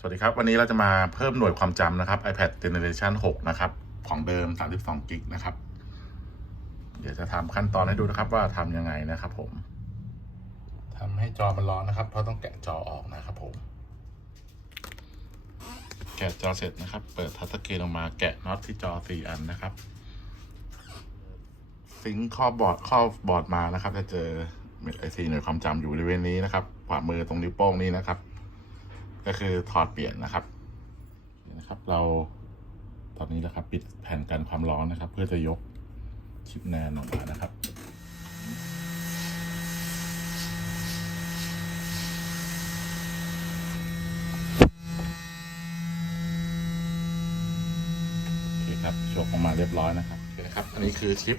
สวัสดีครับ วันนี้เราจะมาเพิ่มหน่วยความจำนะครับ iPad Generation 6 นะครับ ของเดิม 32 กิกนะครับ เดี๋ยวจะทำขั้นตอนให้ดูนะครับว่าทำยังไงนะครับผมทำให้จอมันร้อนนะครับ เพราะต้องแกะจอออกนะครับผม แกะจอเสร็จนะครับ เปิดทัชสกรีนออกมาแกะน็อตที่จอ 4 อันนะครับ ซิงค์ข้อบอร์ดข้อบอร์ดมานะครับ จะเจอเม็ดไอซีหน่วยความจำอยู่บริเวณนี้นะครับขวามือตรงนิ้วโป้งนี่นะครับ ก็คือถอดเปลี่ยนนะครับนี่นะครับ เราตอนนี้นะครับปิดแผ่นกันความร้อนนะครับ เพื่อจะยกชิปแนนออกมานะครับโอเคครับโชกออกมาเรียบร้อยนะครับโอเคครับ อันนี้คือชิป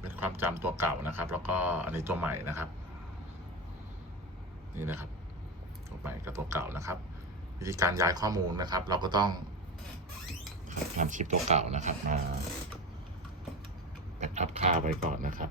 เป็นความจำตัวเก่านะครับ แล้วก็อันนี้ตัวใหม่นะครับ นี่นะครับ ใหม่กับตัวเก่านะครับ วิธีการย้ายข้อมูลนะครับ เราก็ต้องนำชิปตัวเก่านะครับมาแบ็กอัพค่าไว้ก่อนนะครับ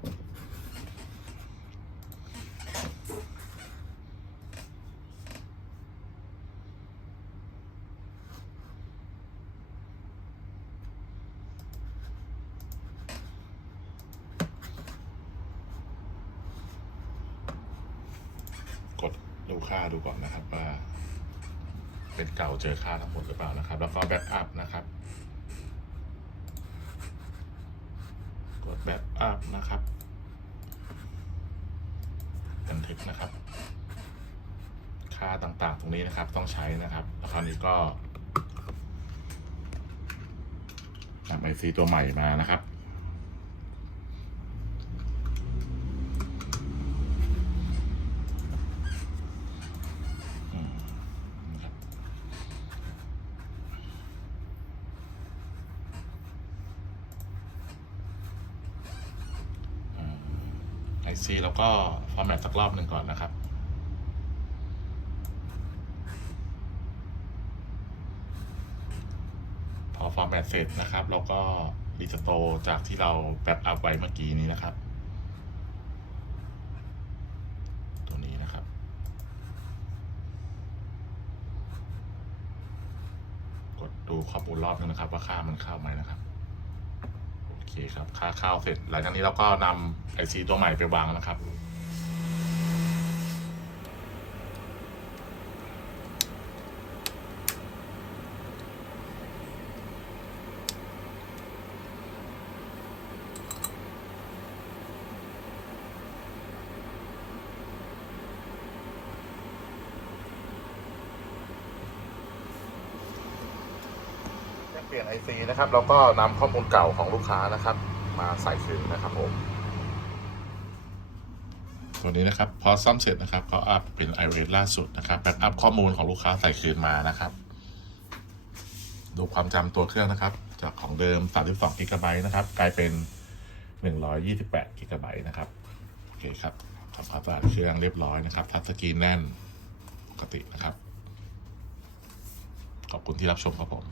ก ดูค่าดูก่อนนะครับว่า เป็นเก่าเจอค่าทั้งหมดหรือเปล่านะครับ แล้วก็แบ็กอัพนะครับ กดแบ็กอัพนะครับบันทึกนะครับ ค่าต่างๆตรงนี้นะครับต้องใช้นะครับแล้วคราวนี้ก็นำไอซีตัวใหม่มานะครับ อืมนะครับ ไอซีแล้วก็ฟอร์แมตสักรอบหนึ่งก่อนนะครับ พอฟอร์แมตเสร็จนะครับ เราก็รีสโตร์จากที่เราแบ็กอัพไว้เมื่อกี้นี้นะครับ ตัวนี้นะครับ กดดูข้อมูลรอบนึงนะครับ ว่าค่ามันเข้าไหมนะครับ เคครับค่าข้าวเสร็จ หลังจากนี้เราก็นำไอซีตัวใหม่ไปวางนะครับ ปลี่ยน IC นะครับแล้วก็นำข้อมูลเก่าของลูกค้านะครับ มาใส่คืนนะครับผมตัวนี้นะครับพอซ่อมเสร็จนะครับก็อัพเป็น iOS ล่าสุดนะครับแบ็กอัพข้อมูลของลูกค้าใส่คืนมานะครับ ดูความจำตัวเครื่องนะครับ จากของเดิม 32 g b นะครับ กลายเป็น 128 g b นะครับโอเคครับทำความสะอาดเครื่องเรียบร้อยนะครับทัชสกรีนแน่นปกตินะครับ ขอบคุณที่รับชมครับผม